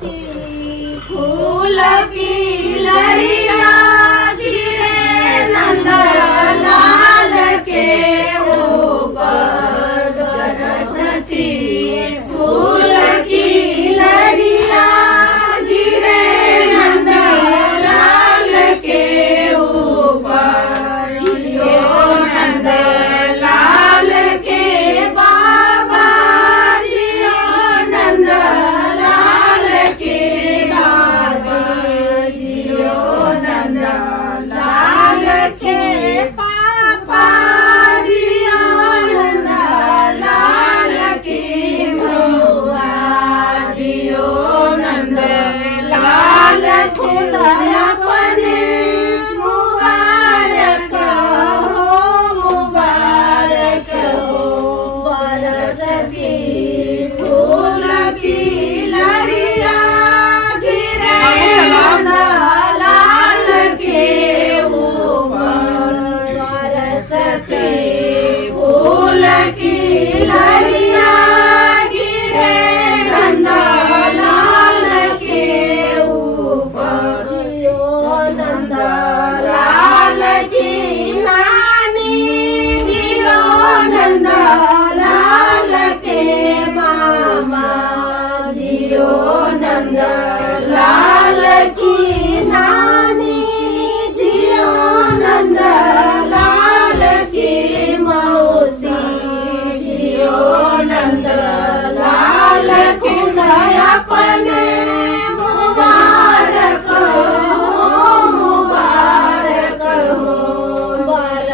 फूल की लहरिया गिरे नंद लाल के ऊपर बरसती। फूल की लहरिया गिरे नंद लाल के ऊपर। जियो नंद लाल के बाबा, जियो नंद लाल के दादा, जियो नंद लाल के पापा, जियो नंद लाल की बुआ, जियो नंद लाल खुदा